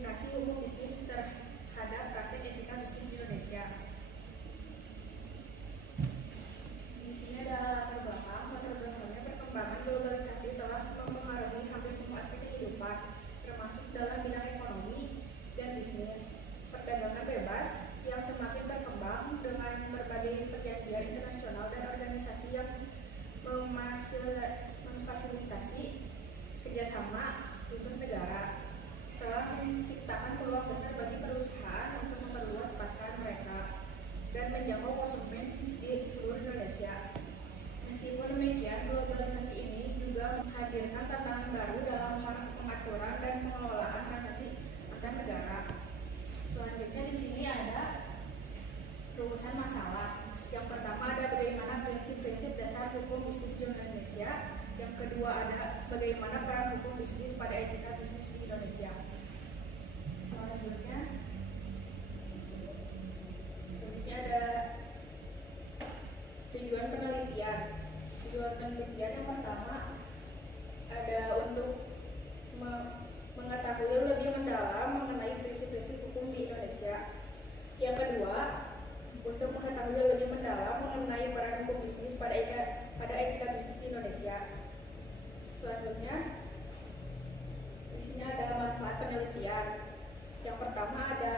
implikasi hukum bisnis terhadap praktik etika bisnis di Indonesia. Di sini ada latar belakangnya perkembangan globalisasi telah mempengaruhi hampir semua aspek kehidupan, termasuk dalam bidang ekonomi dan bisnis. Perdagangan bebas yang semakin berkembang dengan berbagai perjanjian internasional dan organisasi yang memfasilitasi kerjasama lintas negara telah menciptakan peluang besar bagi perusahaan untuk memperluas pasar mereka dan menjangkau konsumen di seluruh Indonesia. Meskipun demikian, globalisasi ini juga menghadirkan tantangan baru dalam hal pengaturan dan pengelolaan transaksi antar negara. Selanjutnya di sini ada rumusan masalah. Yang pertama ada bagaimana prinsip-prinsip dasar hukum bisnis di Indonesia. Yang kedua ada bagaimana peran hukum bisnis pada etika bisnis di Indonesia. Selanjutnya ada tujuan penelitian. Tujuan penelitian yang pertama ada untuk mengetahui lebih mendalam mengenai prinsip-prinsip hukum di Indonesia. Yang kedua, untuk mengetahui lebih mendalam mengenai peran hukum bisnis pada etika bisnis di Indonesia. Selanjutnya, di sini ada manfaat penelitian. Yang pertama ada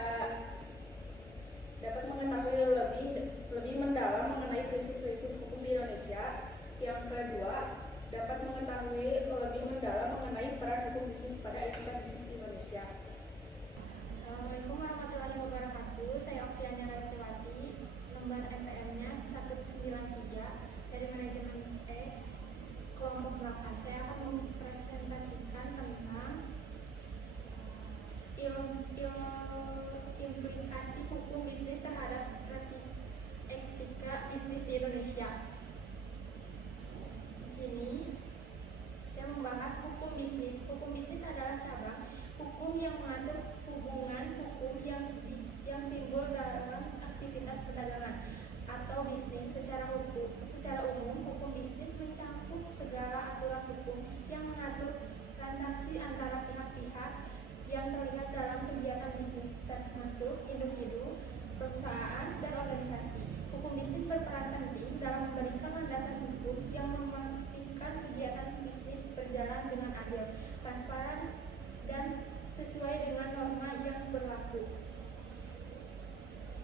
dapat mengetahui lebih mendalam mengenai prinsip-prinsip hukum di Indonesia. Yang kedua, dapat mengetahui lebih mendalam mengenai peran hukum bisnis pada etika bisnis di Indonesia. Assalamualaikum warahmatullahi wabarakatuh. Saya Oviana Restiwati, lembar NPM-nya 193 dari manajemen kelompok 8. Saya akan mempresentasikan tentang implikasi hukum bisnis terhadap etika bisnis di Indonesia. Di sini saya membahas hukum bisnis. Hukum bisnis adalah cabang hukum yang mengatur hubungan hukum yang timbul dalam aktivitas perdagangan atau bisnis. Secara umum, hukum bisnis mencakup segala aturan hukum yang mengatur transaksi antara pihak-pihak yang terlihat dalam kegiatan bisnis, termasuk individu, perusahaan, dan organisasi. Hukum bisnis berperan penting dalam memberikan landasan hukum yang memastikan kegiatan bisnis berjalan dengan adil, transparan, dan sesuai dengan norma yang berlaku.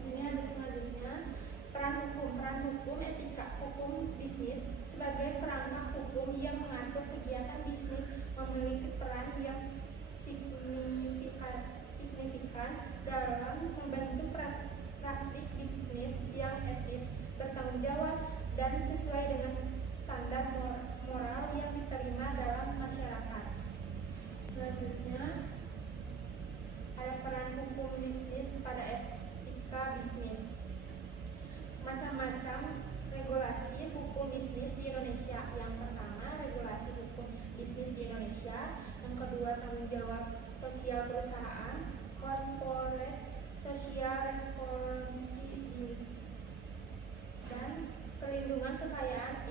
Ini ada selanjutnya peran hukum etika hukum bisnis sebagai kerangka hukum yang mengatur kegiatan bisnis memiliki peran yang signifikan dalam membentuk praktik bisnis yang etis, bertanggung jawab, dan sesuai dengan standar moral yang diterima dalam masyarakat. Selanjutnya ada peran hukum bisnis pada etika bisnis. Macam-macam regulasi hukum bisnis di Indonesia. Yang pertama, regulasi hukum bisnis di Indonesia. Yang kedua, tanggung jawab sosial perusahaan, corporate social responsibility, dan perlindungan kekayaan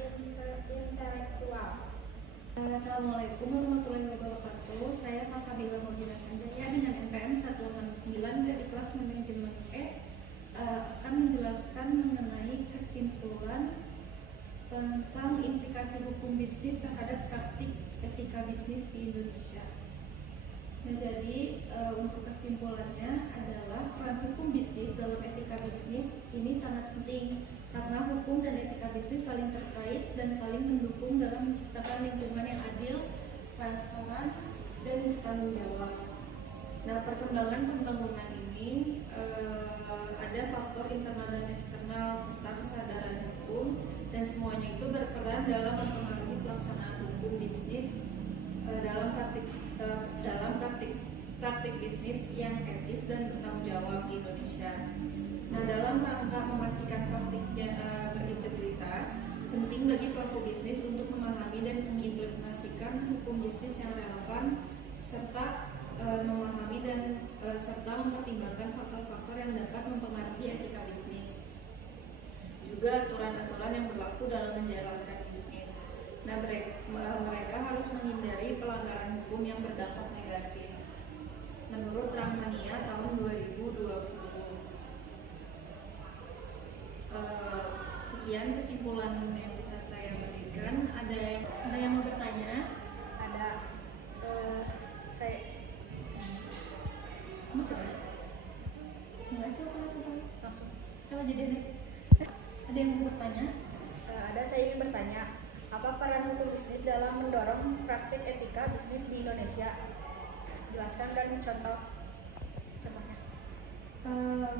intelektual. Assalamualaikum warahmatullahi wabarakatuh. Saya Salsabila Maudina Sanjaya dengan NPM 169 dari kelas manajemen akan menjelaskan mengenai kesimpulan tentang implikasi hukum bisnis terhadap praktik etika bisnis di Indonesia. Nah, jadi untuk kesimpulannya adalah peran hukum bisnis dalam etika bisnis ini sangat penting karena hukum dan etika bisnis saling terkait dan saling mendukung dalam menciptakan lingkungan yang adil, transparan, dan bertanggung jawab. Nah, perkembangan pembangunan ini ada faktor internal dan eksternal serta kesadaran hukum, dan semuanya itu berperan dalam mempengaruhi pelaksanaan hukum bisnis dalam praktik bisnis yang etis dan bertanggung jawab di Indonesia. Nah, dalam rangka memastikan praktiknya berintegritas, penting bagi pelaku bisnis untuk memahami dan mengimplementasikan hukum bisnis yang relevan serta memahami dan serta mempertimbangkan faktor-faktor yang dapat mempengaruhi etika bisnis. Juga aturan-aturan yang berlaku dalam menjalankan bisnis. Nah, mereka harus menghindari pelanggaran hukum yang berdampak negatif. Nah, menurut Rahmania tahun 2020. Sekian kesimpulan yang bisa saya berikan. Ada yang mau bertanya? Ada saya Enggak sih, aku langsung. coba jadi deh. Ada yang mau bertanya? Saya ingin bertanya, apa peran hukum bisnis dalam mendorong praktik etika bisnis di Indonesia? Jelaskan dan contohnya.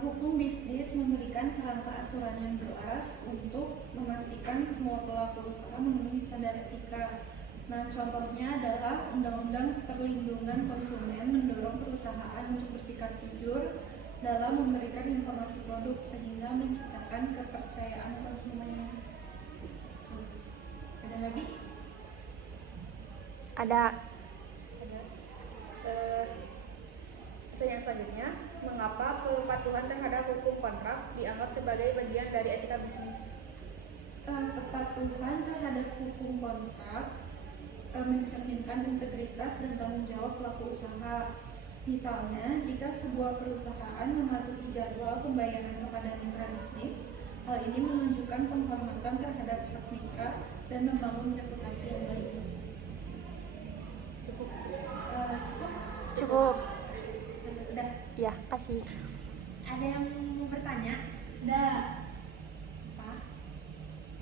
Hukum bisnis memberikan kerangka aturan yang jelas untuk memastikan semua pelaku usaha memenuhi standar etika. Nah, contohnya adalah Undang-Undang Perlindungan Konsumen mendorong perusahaan untuk bersikap jujur dalam memberikan informasi produk sehingga menciptakan kepercayaan konsumen. Ada lagi? Ada. Pertanyaan selanjutnya, mengapa kepatuhan terhadap hukum kontrak dianggap sebagai bagian dari etika bisnis? Kepatuhan terhadap hukum kontrak mencerminkan integritas dan tanggung jawab pelaku usaha. Misalnya, jika sebuah perusahaan mematuhi jadwal pembayaran kepada mitra bisnis, hal ini menunjukkan penghormatan terhadap hak mitra dan membangun reputasi yang baik. Cukup. Udah. Ya, kasih. Ada yang mau bertanya? Apa?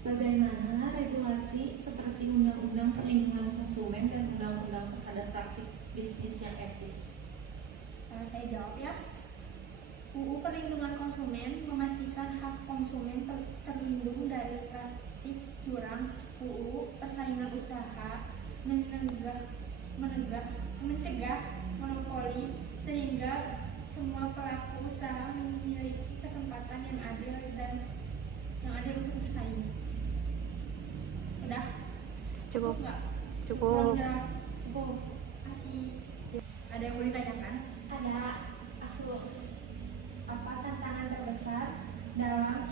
Bagaimana regulasi seperti Undang-Undang Perlindungan Konsumen dan Undang-Undang terhadap praktik bisnis yang etis? Saya jawab ya. UU Perlindungan Konsumen memastikan hak konsumen terlindung dari praktik curang. UU Persaingan Usaha mencegah monopoli sehingga semua pelaku usaha memiliki kesempatan yang adil untuk bersaing. Udah? Cukup. Nggak? Cukup. Kurang jelas? Cukup. Kasih. Ada yang mau ditanyakan? Ada. Apa tantangan terbesar dalam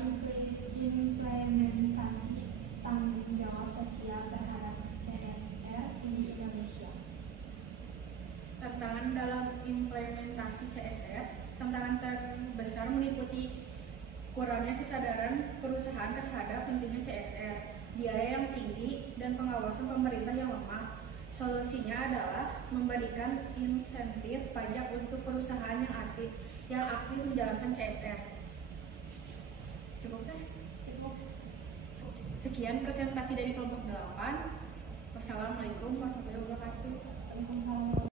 implementasi tanggung jawab sosial terhadap CSR di Indonesia? Tantangan dalam implementasi CSR, tantangan terbesar meliputi kurangnya kesadaran perusahaan terhadap pentingnya CSR, biaya yang tinggi, dan pengawasan pemerintah yang lemah. Solusinya adalah memberikan insentif pajak untuk perusahaan yang aktif menjalankan CSR. Cukup deh? Cukup. Sekian presentasi dari kelompok 8. Wassalamualaikum warahmatullahi wabarakatuh. Waalaikumsalam.